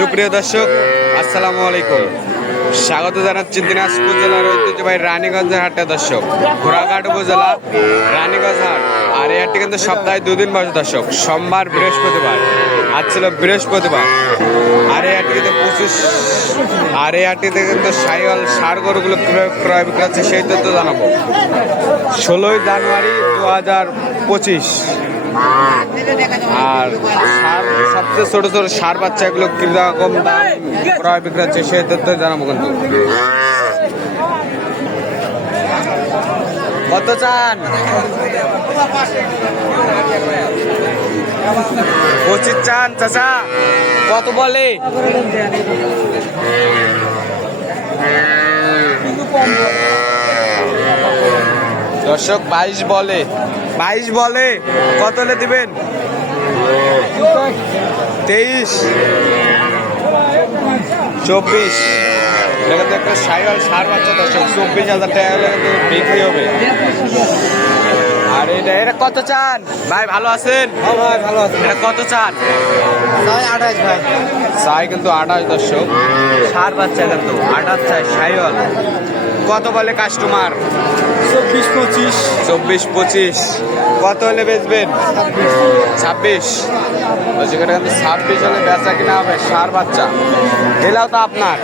সুপ্রিয় দর্শক, আসসালামু আলাইকুম। স্বাগত জানাচ্ছি দিনাজপুর জেলার ঐতিহ্যবাহী রানীগঞ্জের হাটে। দর্শক, ঘোড়াঘাট উপজেলা রানীগঞ্জ হাট। আর এই হাটটি কিন্তু সপ্তাহে দুদিন বসে দর্শক, সোমবার বৃহস্পতিবার। আজ ছিল বৃহস্পতিবার। আর এই হাটটি কিন্তু এই হাটটিতে কিন্তু সাইওয়াল সার গরুগুলো ক্রয় বিক্রয় হচ্ছে, সেই তথ্য জানাবো। 16ই জানুয়ারি 2025। আর সার সবচেয়ে ছোট ছোট সার বাচ্চাগুলো কিরকম দাম ক্রয় বিক্রয় হচ্ছে, সেই তথ্য জানাবো। কিন্তু কত চান? 25 চান চাচা? কত বলে? দর্শক 22 বলে। 22 বলে। কত হলে দিবেন? 23, 24। এটা তো একটা সাইওয়াল সার বাচ্চা দর্শক, 24,000 টাকা হলে কিন্তু বিক্রি হবে। আর এটা কত চান ভাই? ভালো আছেন? ভাই ভালো আছে। এটা কত চান? 28 ভাই। চাই কিন্তু 28 দর্শক, সার বাচ্চা কিন্তু 28 চাই সাইওয়াল। কত বলে কাস্টমার? 24-25। কত হলে বেচবেন? 26। সেখানে কিন্তু 26 হলে বেচা কিনা হবে। সার বাচ্চা এলাও তো আপনার।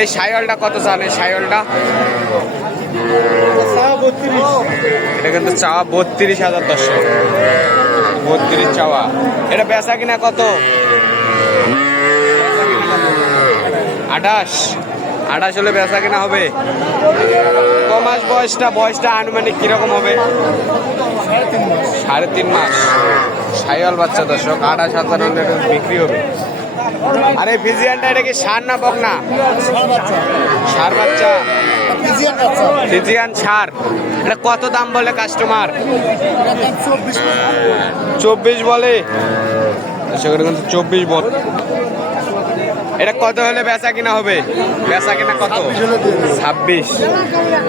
এই সাইওয়ালটা কত চান? এই সাইওয়ালটা এটা কিন্তু চাওয়া 32,000 দর্শক, 32 চাওয়া। এটা বেচা কিনা কত? 28 হলে বেচা কিনা হবে। কমাস বয়সটা আনুমানিক কিরকম হবে? 3.5 মাস। সাইওয়াল বাচ্চা দর্শক, 28,000 হলে বিক্রি হবে। আরে ফিজিয়ানটা এটা কি সার না বকনা? সার বাচ্চা, ফিজিয়ান সার। এটা কত দাম বলে কাস্টমার? 24 বলে। সেখানে কিন্তু 24 বল। এটা কত হলে বেচা কিনা হবে? বেচা কিনা কত? 26।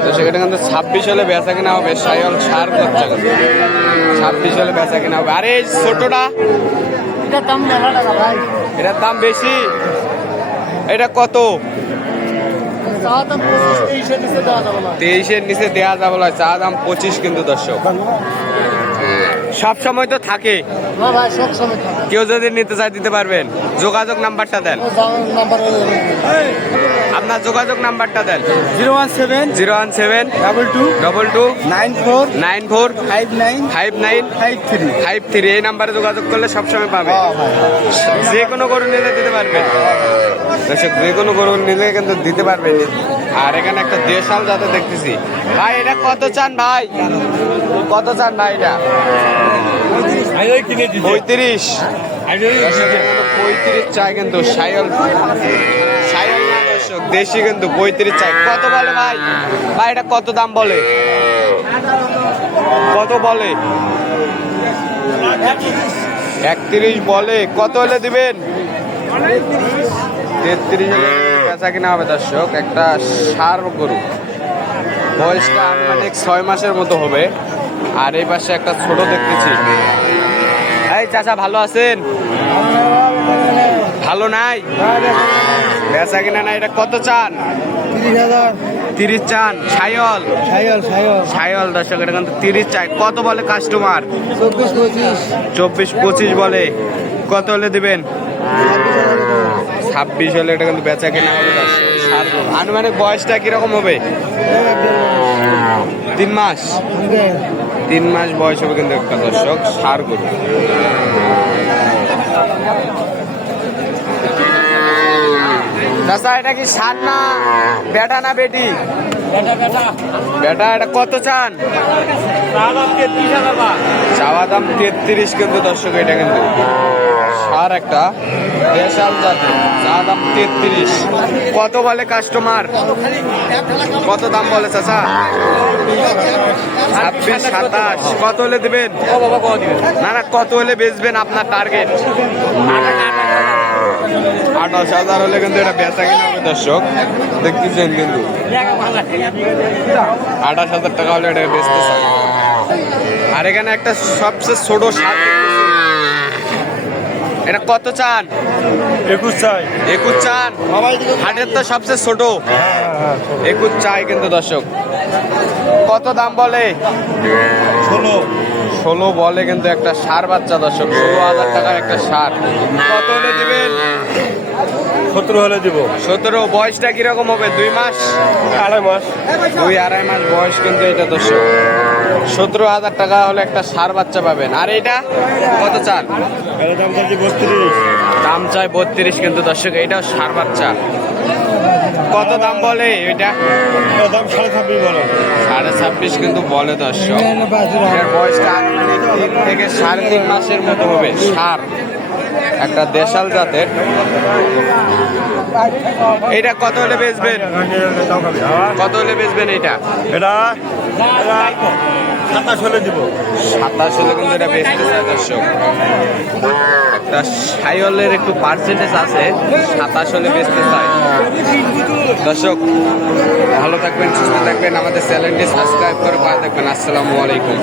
তো সেখানে কিন্তু 26 হলে বেচা কিনা হবে। সাইওয়াল সার বাচ্চা 26 হলে বেচা কিনা হবে। আরে এই ছোটটা, এটার দাম বেশি। এটা কত? 23-এর নিচে দেওয়া যাবে না। চা দাম 25 কিন্তু দর্শক। সব সময় তো থাকে। কেউ যদি নিতে চায় দিতে পারবেন। যোগাযোগ নাম্বারটা দেন, আপনার যোগাযোগ নাম্বারটা দেন। 017 22 94 59 53। 53। এই নাম্বারে যোগাযোগ করলে সবসময় পাবে। যে কোনো গরু নিলে দিতে পারবেন দর্শক, যে কোনো গরু নিলে কিন্তু দিতে পারবেন। আর এখানে একটা দেশাল যাতে দেখতেছি। ভাই এটা কত চান ভাই? কত চান ভাই? এটা 35। 35 চাই কিন্তু সাইওয়াল না দর্শক, দেশি কিন্তু 35 চাই। কত বলে ভাই? ভাই এটা কত দাম বলে? কত বলে? 31 বলে। কত হলে দিবেন? 33 হলে বেচা কিনা হবে দর্শক। একটা সার গরু, বয়সটা আনুমানিক 6 মাসের মতো হবে। আর এই পাশে একটা ছোট দেখতেছি। এই চাচা ভালো আছেন? ভালো নাই, বেচা কিনা নাই। এটা কত চান? 30 চান। সাইওয়াল দর্শক, এটা কিন্তু 30 চাই। কত বলে কাস্টমার? 24-25 বলে। কত হলে দিবেন? 26 হলে এটা কিন্তু বেচা কিনা হবে দর্শক। আনুমানিক বয়সটা কিরকম হবে? 3 মাস। 3 মাস বয়স হবে কিন্তু একটা দর্শক, সার গরু। চাচা এটা কি সার না বেটা না বেটি? বেটা। এটা কত চান? চাওয়া দাম 33 কিন্তু দর্শক। এটা কিন্তু সার একটা দেশাল জাতি, চা দাম 33। কত বলে কাস্টমার? কত দাম বলে চাচা? 26-27। কত হলে দিবেন? না কত হলে বেচবেন আপনার টার্গেট? 28,000 হলে কিন্তু এটা বেচা কিনা হবে দর্শক, দেখতেছেন কিন্তু 28,000 টাকা হলে এটা বেচতে চাই। আর এখানে একটা সবচেয়ে ছোট সার এটা কত চান? 21 চাই। 21 চান? হাটের তো সবচেয়ে ছোট। 21 চাই কিন্তু দর্শক। কত দাম বলে? 16 বলে কিন্তু একটা ষাঁড় বাচ্চা দর্শক। 16,000 টাকার একটা ষাঁড়। কত হলে দিবেন? 17 হলে দিব। 17। বয়সটা কিরকম হবে? 2 মাস? 2.5 মাস। 2-2.5 মাস বয়স কিন্তু এটা দর্শক। 17,000 টাকা হলে একটা ষাঁড় বাচ্চা পাবেন। আর এটা কত চান? এর দাম চাচ্ছি 32। দাম চাই 32 কিন্তু দর্শক। এইটাও ষাঁড় বাচ্চা। কত দাম বলে এটা? এর দাম 26.5 বলো। 26.5 কিন্তু বলে দর্শক। এর বয়সটা আনুমানিক 3 থেকে 3.5 মাসের মতো হবে। ষাঁড়, একটা দেশাল জাতের। এটা কত হলে বেচবেন? কত হলে বেচবেন এটা? এটা 27 হলে দিব। 27 হলে কিন্তু এটা বেচতে চায় দর্শক। একটা সাইওয়ালের একটু পার্সেন্টেজ আছে, 27 হলে বেচতে চায় দর্শক। ভালো থাকবেন, সুস্থ থাকবেন, আমাদের চ্যানেলটি সাবস্ক্রাইব করে পাশে থাকবেন। আসসালামু আলাইকুম।